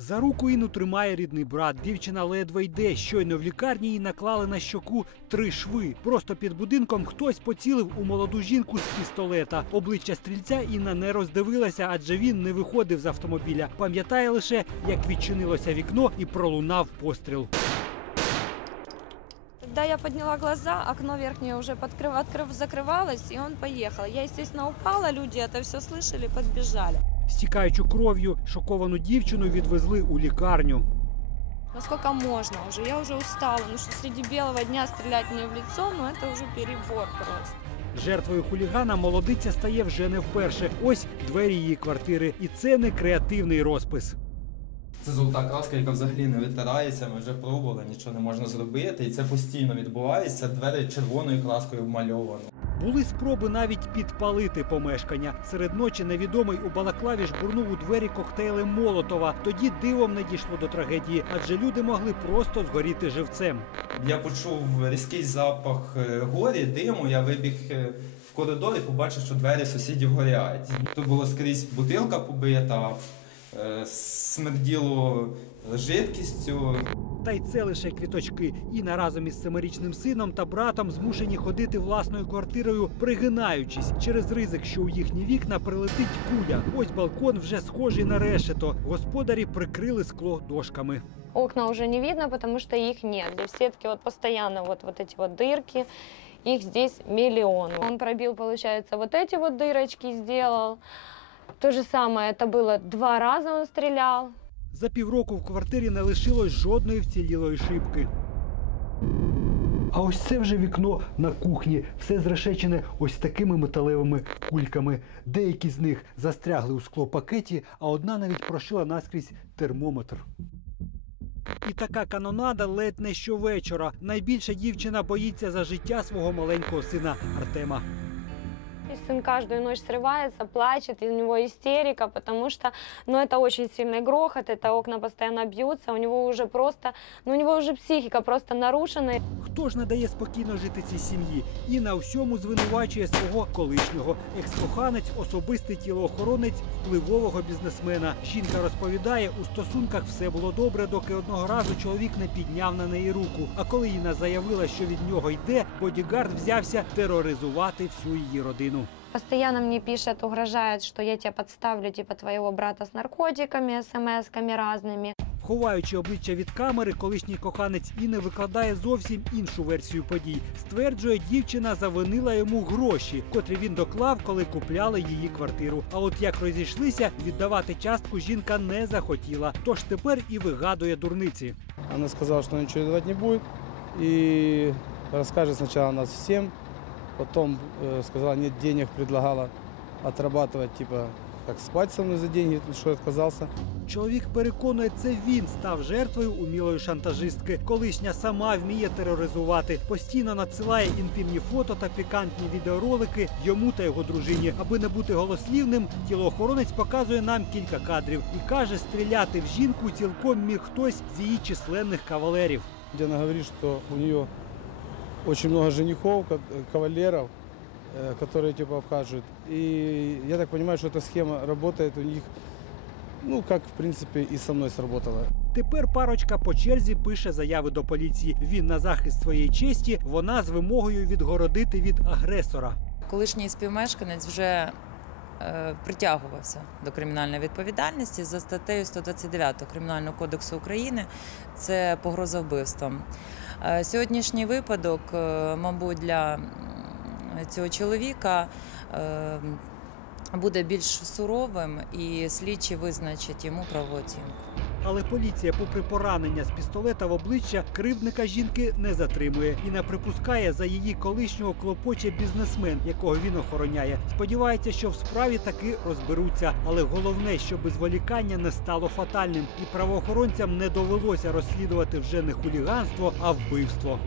За руку Інну тримає рідний брат. Дівчина ледве йде. Щойно в лікарні їй наклали на щоку три шви. Просто під будинком хтось поцілив у молоду жінку з пістолета. Обличчя стрільця Інна не роздивилася, адже він не виходив з автомобіля. Пам'ятає лише, як відчинилося вікно і пролунав постріл. Когда я подняла глаза, окно верхнее уже подкрыв, открыв, закрывалось, и он поехал. Я, естественно, упала, люди это все слышали, подбежали. Стікаючи кров'ю, шоковану дівчину відвезли у лікарню. Сколько можно уже? Я уже устала. Ну что среди белого дня стрелять мне в лицо, ну это уже перебор просто. Жертвою хулігана молодиця стає вже не вперше. Ось двері її квартири, і це не креативний розпис. Це золота краска, яка взагалі не витирається. Ми вже пробували, нічого не можна зробити. І це постійно відбувається. Двері червоною краскою вмальовано. Були спроби навіть підпалити помешкання. Серед ночі невідомий у балаклаві жбурнув у двері коктейлем Молотова. Тоді дивом не дійшло до трагедії, адже люди могли просто згоріти живцем. Я почув різкий запах е, горі, диму. Я вибіг е, в коридор і побачив, що двері сусідів горять. Тут було скрізь бутилка побита, е, смерділо жидкістю. Та й це лише квіточки. Інна разом із семирічним сином та братом змушені ходити власною квартирою, пригинаючись через ризик, що у їхні вікна прилетить куля. Ось балкон вже схожий на решето. Господарі прикрили скло дошками. Окна уже не видно, потому что их нет. И в сетке вот постоянно вот, вот эти вот дырки. Их здесь миллион. Он пробил, получается, вот эти вот дырочки сделал. То же самое, это было два раза он стрелял. За півроку в квартирі не лишилось жодної вцілілої шибки. А ось це вже вікно на кухні, все зрешечене ось такими металевими кульками. Деякі з них застрягли у склопакеті, а одна навіть прошила наскрізь термометр. І така канонада ледь не щовечора. Найбільше дівчина боїться за життя свого маленького сина Артема И сын каждую ночь срывается, плачет, и у него истерика, потому что, ну, это очень сильный грохот, это окна постоянно бьются, у него уже просто, ну, у него уже психика просто нарушена. Хто ж не дає спокійно жити цій сім'ї? І на всьому звинувачує свого колишнього екс-коханець, особистий тілоохоронець впливового бізнесмена. Жінка розповідає, у стосунках все було добре, доки одного разу чоловік не підняв на неї руку. А коли Інна заявила, що від нього йде, бодігард взявся тероризувати всю її родину. Постоянно мне пишет, угрожает, что я тебя подставлю, типа твоего брата с наркотиками, смс-ками разными. Ховаючи обличчя від камери, колишній коханець Інни викладає зовсім іншу версію подій. Стверджує, дівчина завинила йому гроші, котрі він доклав, коли купляли її квартиру. А от як розійшлися, віддавати частку жінка не захотіла. Тож тепер і вигадує дурниці. Она сказала, что ничего давать не будет. И расскажет сначала нас всем. Потом э, сказала, нет денег, предлагала отрабатывать, типа, как спать со мной за деньги, что я отказался. Чоловік переконує, це він став жертвою умілої шантажистки. Колишня сама вміє тероризувати, постійно надсилає інтимні фото та пікантні відеоролики йому та його дружині. Аби не бути голослівним, тілоохоронець показує нам кілька кадрів і каже, стріляти в жінку цілком міг хтось з її численних кавалерів. Где она говорит, что у нее очень много женихов, ка- кавалеров, э, которые типа обхаживают. И я так понимаю, что эта схема работает у них, ну, как, в принципе, и со мной сработала. Тепер парочка по черзі пише заяви до поліції. Він на захист своєї честі, вона з вимогою відгородити від агресора. Колишній співмешканець вже е, притягувався до кримінальної відповідальності за статтею 129 Кримінального кодексу України. Це погроза вбивством. Е, сьогоднішній випадок, е, мабуть, для цього чоловіка е, буде більш суровим, і слідчі визначать йому правову. Але поліція, попри поранення з пістолета в обличчя, кривдника жінки не затримує і не припускає за її колишнього клопоче бізнесмен, якого він охороняє. Сподівається, що в справі таки розберуться. Але головне, щоб зволікання не стало фатальним, і правоохоронцям не довелося розслідувати вже не хуліганство, а вбивство.